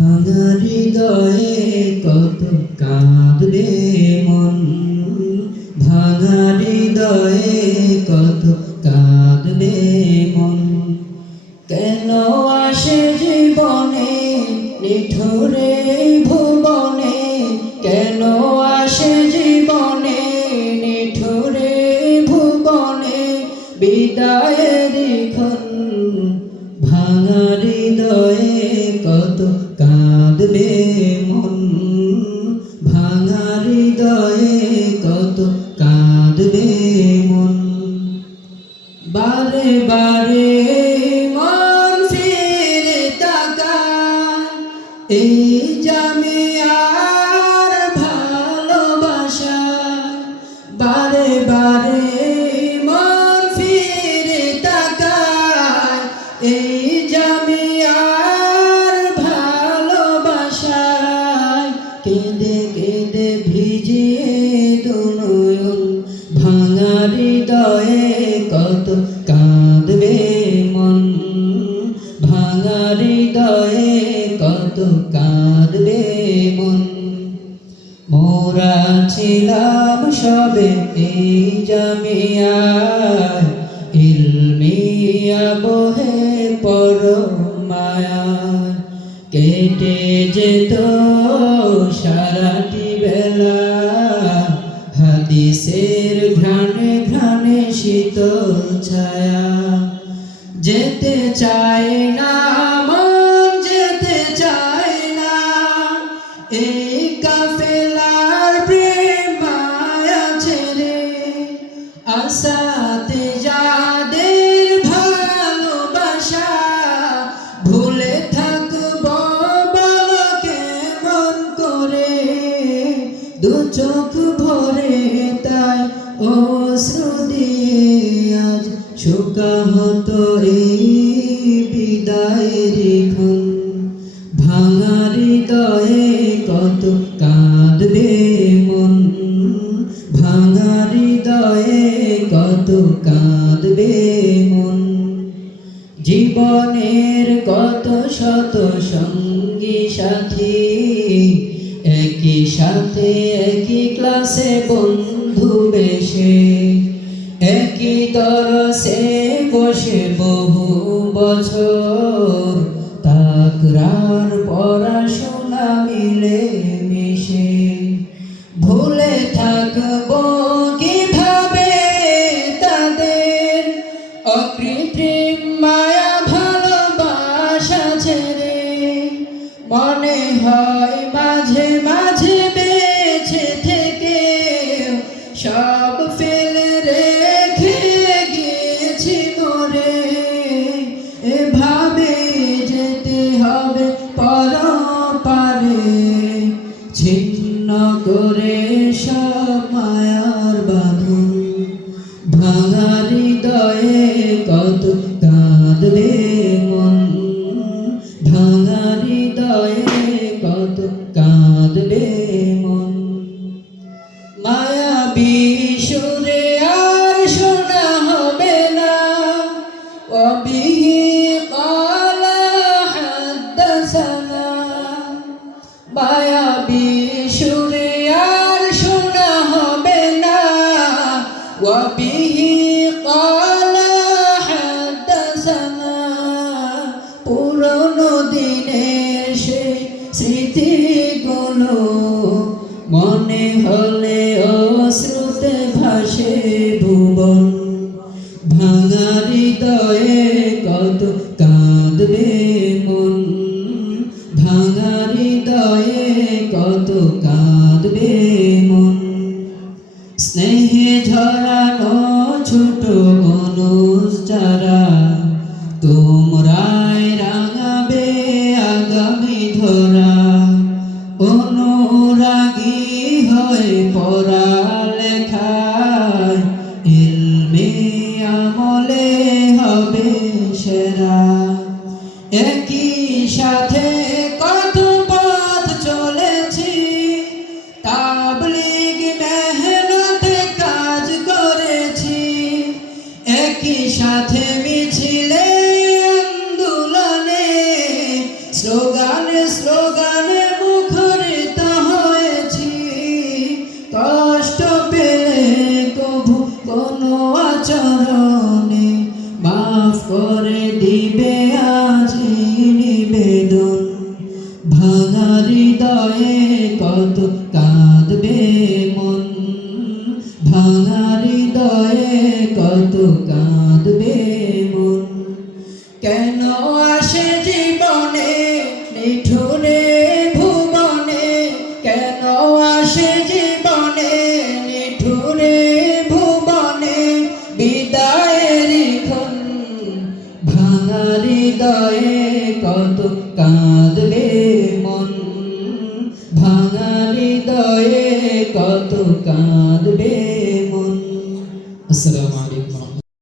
ভাঙা হৃদয়ে কত কাঁদবে মন, ভাঙা হৃদয়ে কত কাঁদবে মন। কেন আসে জীবনে নিঠুরে ভুবনে, কেন আসে জীবনে নিঠুরে ভুবনে, বিদায়ের ক্ষণ। ভাঙা হৃদয়ে কত কাঁদবে মন, ভাঙা হৃদয়ে কত কাঁদবে মন। বারে বারে মন ফিরে তাকায়, এই জামিয়ার ভালোবাসা। বারে বারে মন ফিরে তাকায়, এই জামিয়ার ভালোবাসায়। কেঁদে কেঁদে ভিজিয়ে দু নয়ন, ভাঙা হৃদয়ে কত কাঁদবে মন, ভাঙা হৃদয়ে কত কাঁদবে মন। মোরা ছিলাম সবে এই জামিয়ায়, ইলমিয়া বহে পরম মায়ায়। কেটে যেত সারাটি বেলা, হাদিসের ঘ্রাণে ঘ্রাণে শীতল ছায়া। যেতে চায় না মন, যেতে চায় না, এই কাফেলার প্রেম মায়া ছেড়ে। আসাতে যাদের ভালোবাসা, ভুলে থাকব বলো কেমন করে। দু চোখ ভরে তাই অশ্রু দিয়ে আজ শোকাহত এই বিদায়ের ক্ষণ। ভাঙা হৃদয়ে কত কাঁদবে মন, ভাঙা হৃদয়ে কত কাঁদবে মন। জীবনের কত শত সঙ্গী সাথী, একই সাথে একই ক্লাসে বন্ধু বেশে, একই তরসে বসে বহু বছর। তাকরার পড়াশোনা মিলে মিশে, ভুলে থাকবো কিভাবে তাদের অকৃত্রিম মায়া ভালোবাসা ছেড়ে। মনে হয় মাঝে মাঝে বেঁচে থেকে সব ফেলে রেখে গিয়েছি মরে। এভাবে যেতে হবে পরপারে, ছিন্ন করে সব মায়ার বাঁধন। ভাঙা হৃদয়ে কত কাঁদবে মন, ভাঙা হৃদয়ে কত কাঁদবে মন। মায়াবী সুরে আর শোনা হবে না, ওয়াবিহি ক্বালা হাদ্দাসানা। মায়াবী সুরে আর শোনা হবে না, ওয়াবিহি ক্বালা হাদ্দাসানা। পুরনো দিনের সেই স্মৃতিগুলো মনে হলে অশ্রুতে ভাসে ভুবন। ভাঙা হৃদয়ে কত কাঁদবে মন, ভাঙা হৃদয়ে কত কাঁদবে মন। স্নেহে ঝরানো ছোট মানুষ যারা, তোমরাই রাঙাবে আগামী ধরা। অনুরাগী হয়ে পড়ালেখায়, ইলমে আমলে হবে সেরা। একই সাথে কত পথ চলেছি, তাবলীগ মেহনতে কাজ করেছি। একই সাথে মিছিলে স্লোগানে স্লোগানে মুখরিত হয়েছি, কষ্ট পেলে কভু কোনো আচরণে মাফ করে দিবে আজি নিবেদন। ভাঙা হৃদয়ে কত কাঁদবে মন, ভাঙা হৃদয়ে কত কাঁদবে মন। কেন আসে জীবনে নিঠুরে ভুবনে, কেন আসে জীবনে নিঠুরে ভুবনে, বিদায়ের ক্ষণ ভাঙা হৃদয়ে কত কাঁদবে